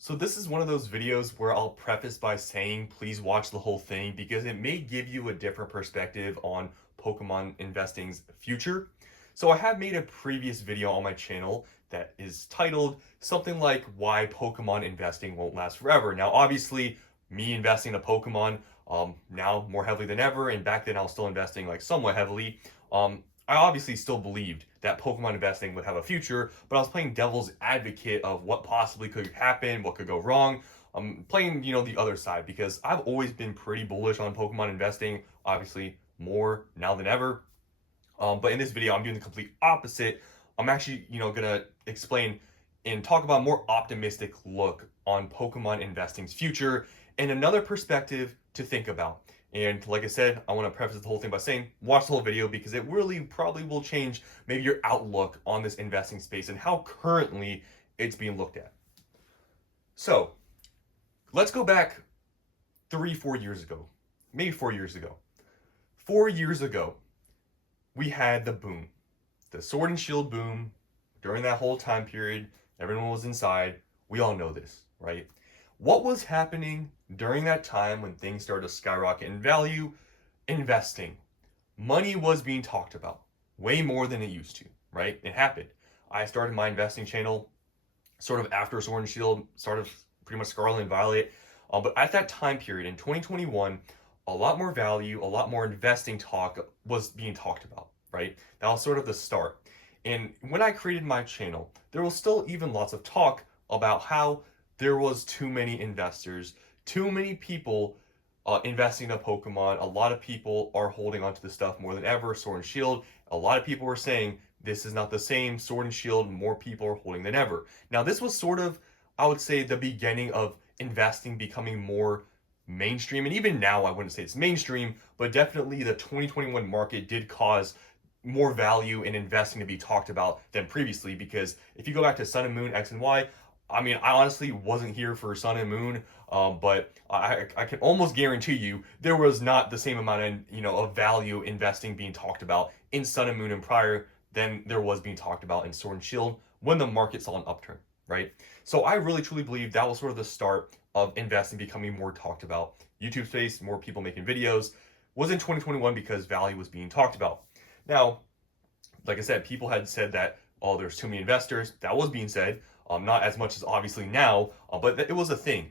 So this is one of those videos where I'll preface by saying please watch the whole thing because it may give you a different perspective on Pokemon investing's future. So I have made a previous video on my channel that is titled something like why Pokemon investing won't last forever. Now obviously me investing in a Pokemon now more heavily than ever, and back then I was still investing like somewhat heavily. I obviously still believed that Pokemon investing would have a future, but I was playing devil's advocate of what possibly could happen, what could go wrong. I'm playing, the other side because I've always been pretty bullish on Pokemon investing, obviously more now than ever. But in this video, I'm doing the complete opposite. I'm actually, gonna explain and talk about a more optimistic look on Pokemon investing's future and another perspective to think about. And like I said, I want to preface the whole thing by saying, watch the whole video because it really probably will change maybe your outlook on this investing space and how currently it's being looked at. So let's go back 3, 4 years ago, maybe 4 years ago. 4 years ago, we had the boom, the Sword and Shield boom. During that whole time period, everyone was inside. We all know this, right? What was happening during that time when things started to skyrocket in value? Investing. Money was being talked about way more than it used to, right? It happened. I started my investing channel sort of after Sword and Shield, started pretty much Scarlet and Violet. But at that time period in 2021, a lot more value, a lot more investing talk was being talked about, right? That was sort of the start. And when I created my channel, there was still even lots of talk about how there was too many investors, too many people investing in Pokemon. A lot of people are holding onto the stuff more than ever. Sword and Shield. A lot of people were saying this is not the same. Sword and Shield, more people are holding than ever. Now, this was sort of, I would say, the beginning of investing becoming more mainstream. And even now, I wouldn't say it's mainstream, but definitely the 2021 market did cause more value in investing to be talked about than previously. Because if you go back to Sun and Moon, X and Y, I mean, I honestly wasn't here for Sun and Moon, but I can almost guarantee you there was not the same amount of value investing being talked about in Sun and Moon and prior than there was being talked about in Sword and Shield when the market saw an upturn, right? So I really truly believe that was sort of the start of investing becoming more talked about. YouTube space, more people making videos, was in 2021 because value was being talked about. Now, like I said, people had said that, oh, there's too many investors. That was being said. Not as much as obviously now, but it was a thing.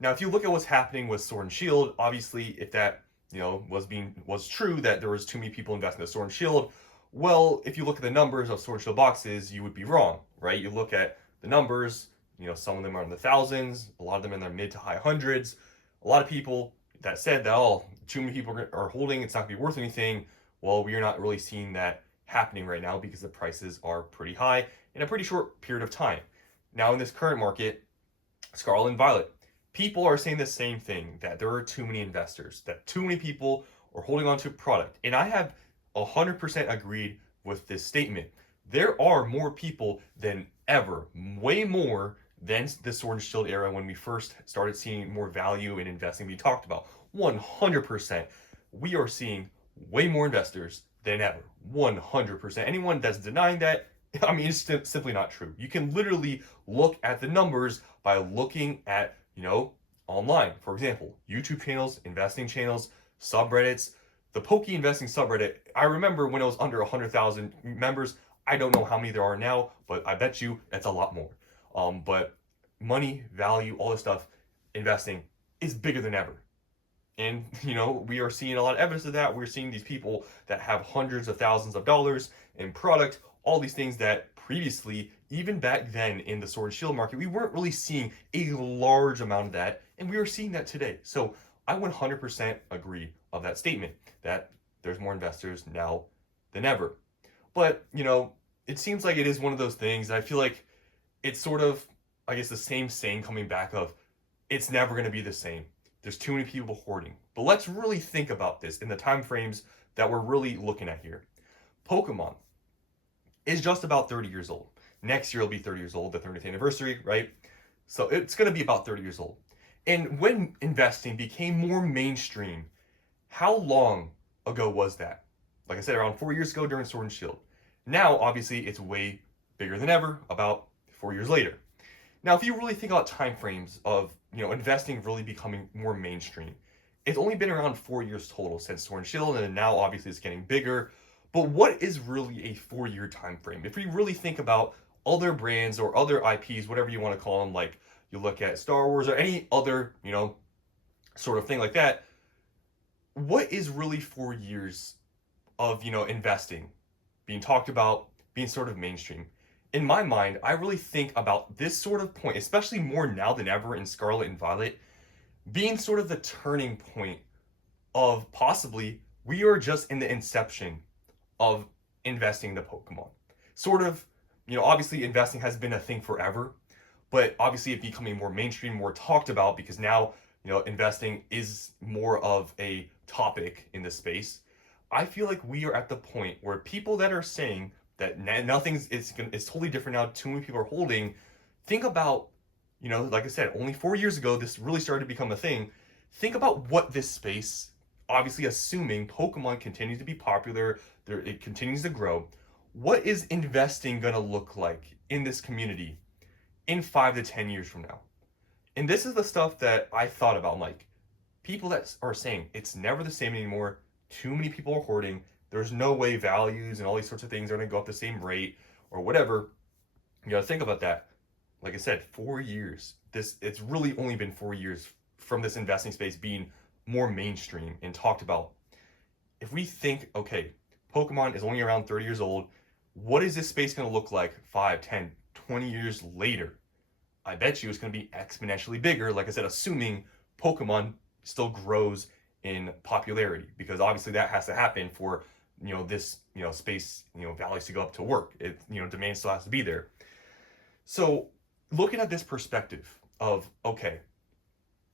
Now, if you look at what's happening with Sword and Shield, obviously, if that was true that there was too many people investing in Sword and Shield, well, if you look at the numbers of Sword and Shield boxes, you would be wrong, right? You look at the numbers, some of them are in the thousands, a lot of them in the mid to high hundreds. A lot of people that said that, oh, too many people are holding, it's not gonna be worth anything. Well, we are not really seeing that happening right now because the prices are pretty high in a pretty short period of time. Now, in this current market, Scarlet and Violet, people are saying the same thing, that there are too many investors, that too many people are holding on to a product. And I have 100% agreed with this statement. There are more people than ever, way more than the Sword and Shield era when we first started seeing more value in investing we talked about. 100%. We are seeing way more investors than ever. 100%. Anyone that's denying that, I mean, it's simply not true. You can literally look at the numbers by looking at, online. For example, YouTube channels, investing channels, subreddits. The Poke investing subreddit, I remember when it was under 100,000 members. I don't know how many there are now, but I bet you it's a lot more. But money, value, all this stuff, investing is bigger than ever. And, we are seeing a lot of evidence of that. We're seeing these people that have hundreds of thousands of dollars in product, all these things that previously, even back then in the Sword and Shield market, we weren't really seeing a large amount of that. And we are seeing that today. So I 100% agree of that statement that there's more investors now than ever. But, it seems like it is one of those things. I feel like it's sort of, I guess, the same saying coming back of it's never going to be the same. There's too many people hoarding. But let's really think about this in the time frames that we're really looking at here. Pokemon is just about 30 years old. Next year it'll be 30 years old, the 30th anniversary, right? So it's going to be about 30 years old. And when investing became more mainstream, how long ago was that? Like I said, around 4 years ago during Sword and Shield. Now, obviously, it's way bigger than ever, about 4 years later. Now, if you really think about time frames of, investing really becoming more mainstream, it's only been around 4 years total since Sword and Shield, and now obviously it's getting bigger. But what is really a 4 year time frame? If we really think about other brands or other IPs, whatever you want to call them, like you look at Star Wars or any other, sort of thing like that, what is really 4 years of, investing being talked about, being sort of mainstream? In my mind, I really think about this sort of point, especially more now than ever in Scarlet and Violet, being sort of the turning point of possibly we are just in the inception of investing into Pokemon. Sort of, obviously investing has been a thing forever, but obviously it becoming more mainstream, more talked about because now, investing is more of a topic in the space. I feel like we are at the point where people that are saying that nothing's it's totally different now, too many people are holding. Think about, like I said, only 4 years ago this really started to become a thing. Think about what this space, obviously assuming Pokemon continues to be popular, it continues to grow. What is investing gonna look like in this community in 5 to 10 years from now? And this is the stuff that I thought about. Like, people that are saying it's never the same anymore. Too many people are hoarding. There's no way values and all these sorts of things are going to go up the same rate or whatever. You got to think about that. Like I said, 4 years. It's really only been 4 years from this investing space being more mainstream and talked about. If we think, okay, Pokemon is only around 30 years old, what is this space going to look like 5, 10, 20 years later? I bet you it's going to be exponentially bigger, like I said, assuming Pokemon still grows in popularity, because obviously that has to happen for, this, space, values to go up to work. It, demand still has to be there. So looking at this perspective of, okay,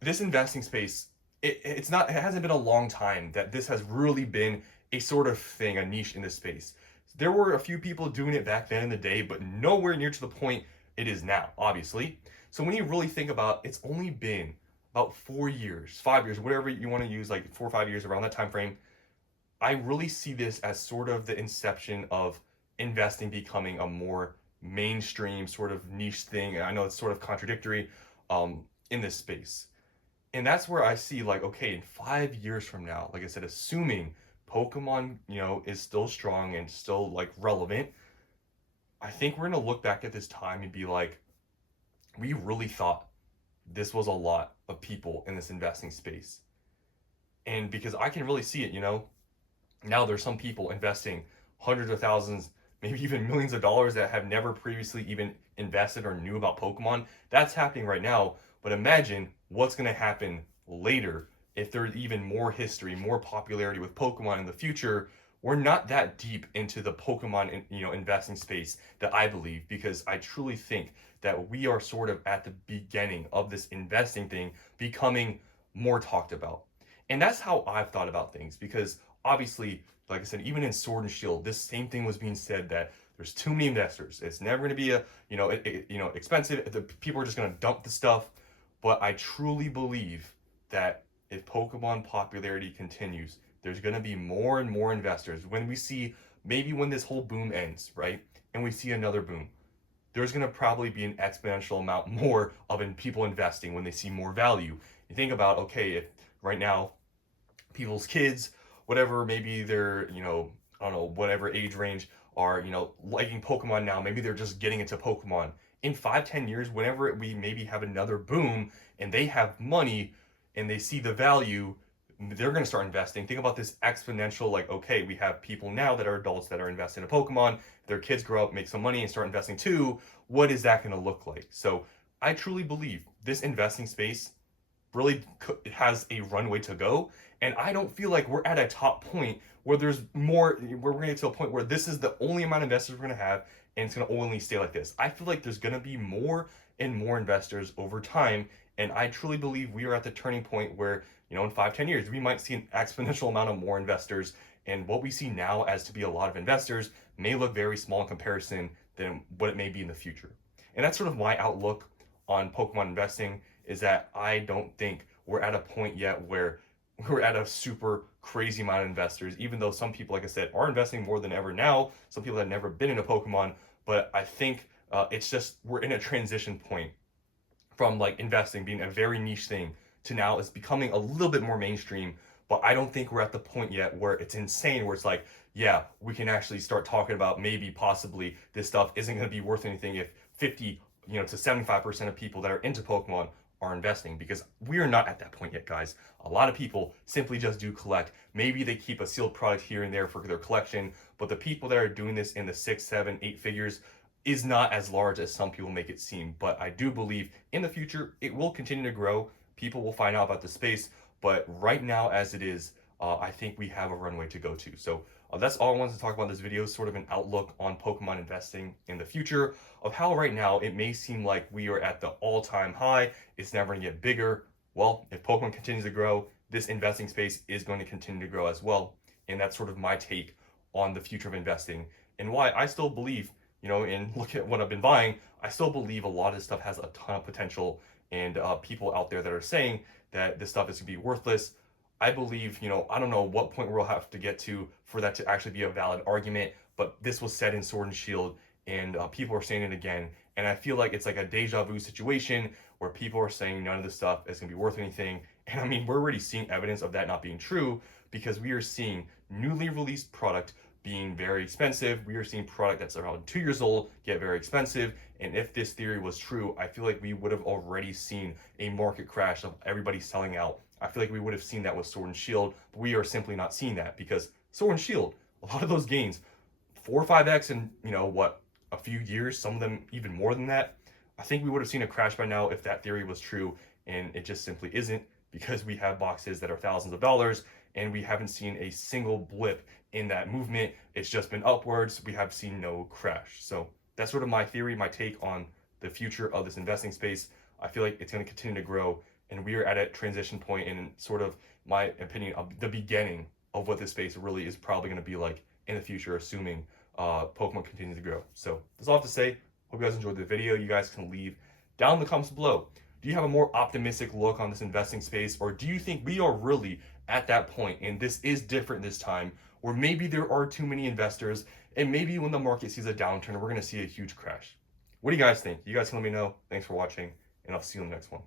this investing space, it hasn't been a long time that this has really been a sort of thing, a niche in this space. There were a few people doing it back then in the day, but nowhere near to the point it is now, obviously. So when you really think about, it's only been about 4 years, 5 years, whatever you want to use, like 4 or 5 years around that time frame. I really see this as sort of the inception of investing becoming a more mainstream sort of niche thing. And I know it's sort of contradictory in this space. And that's where I see, like, okay, in 5 years from now, like I said, assuming Pokemon, is still strong and still like relevant, I think we're gonna look back at this time and be like, we really thought this was a lot of people in this investing space. And because I can really see it, now there's some people investing hundreds of thousands, maybe even millions of dollars that have never previously even invested or knew about Pokemon. That's happening right now. But imagine what's going to happen later if there's even more history, more popularity with Pokemon in the future. We're not that deep into the Pokemon, investing space that I believe, because I truly think that we are sort of at the beginning of this investing thing becoming more talked about. And that's how I've thought about things, because obviously, like I said, even in Sword and Shield, this same thing was being said that there's too many investors. It's never going to be expensive. The people are just going to dump the stuff. But I truly believe that if Pokemon popularity continues, there's going to be more and more investors. When we see, maybe when this whole boom ends, right, and we see another boom, there's going to probably be an exponential amount more of people investing when they see more value. You think about, okay, if right now people's kids, whatever, maybe they're, I don't know, whatever age range are, liking Pokemon now, maybe they're just getting into Pokemon. In 5, 10 years, whenever we maybe have another boom and they have money and they see the value, they're going to start investing. Think about this exponential, like, okay, we have people now that are adults that are investing in Pokemon. Their kids grow up, make some money, and start investing too. What is that going to look like? So I truly believe this investing space really has a runway to go. And I don't feel like we're at a top point where there's more, where we're going to get to a point where this is the only amount of investors we're going to have, and it's going to only stay like this. I feel like there's going to be more and more investors over time. And I truly believe we are at the turning point where, in 5, 10 years, we might see an exponential amount of more investors. And what we see now as to be a lot of investors may look very small in comparison than what it may be in the future. And that's sort of my outlook on Pokemon investing, is that I don't think we're at a point yet where we're at a super crazy amount of investors, even though some people, like I said, are investing more than ever now. Some people have never been into Pokemon, but I think it's just, we're in a transition point from like investing being a very niche thing to now it's becoming a little bit more mainstream. But I don't think we're at the point yet where it's insane, where it's like, yeah, we can actually start talking about maybe possibly this stuff isn't going to be worth anything if 50, to 75% of people that are into Pokemon are investing, because we are not at that point yet, guys. A lot of people simply just do collect. Maybe they keep a sealed product here and there for their collection, but the people that are doing this in the 6, 7, 8 figures is not as large as some people make it seem. But I do believe in the future it will continue to grow. People will find out about the space, but right now, as it is, I think we have a runway to go to. So that's all I wanted to talk about in this video, sort of an outlook on Pokemon investing in the future, of how right now it may seem like we are at the all-time high. It's never going to get bigger. Well, if Pokemon continues to grow, this investing space is going to continue to grow as well. And that's sort of my take on the future of investing, and why I still believe, and look at what I've been buying, I still believe a lot of this stuff has a ton of potential. And people out there that are saying that this stuff is going to be worthless, I believe, I don't know what point we'll have to get to for that to actually be a valid argument, but this was said in Sword and Shield, and people are saying it again. And I feel like it's like a deja vu situation where people are saying none of this stuff is going to be worth anything. And I mean, we're already seeing evidence of that not being true, because we are seeing newly released product being very expensive. We are seeing product that's around 2 years old get very expensive. And if this theory was true, I feel like we would have already seen a market crash of everybody selling out. I feel like we would have seen that with Sword and Shield, but we are simply not seeing that, because Sword and Shield, a lot of those gains, 4 or 5x in, a few years, some of them even more than that. I think we would have seen a crash by now if that theory was true, and it just simply isn't, because we have boxes that are thousands of dollars, and we haven't seen a single blip in that movement. It's just been upwards. We have seen no crash. So that's sort of my theory, my take on the future of this investing space. I feel like it's going to continue to grow, and we are at a transition point in, sort of my opinion, of the beginning of what this space really is probably going to be like in the future, assuming Pokemon continues to grow. So that's all I have to say. Hope you guys enjoyed the video. You guys can leave down in the comments below, do you have a more optimistic look on this investing space, or do you think we are really at that point and this is different this time, or maybe there are too many investors, and maybe when the market sees a downturn, we're going to see a huge crash? What do you guys think? You guys can let me know. Thanks for watching, and I'll see you in the next one.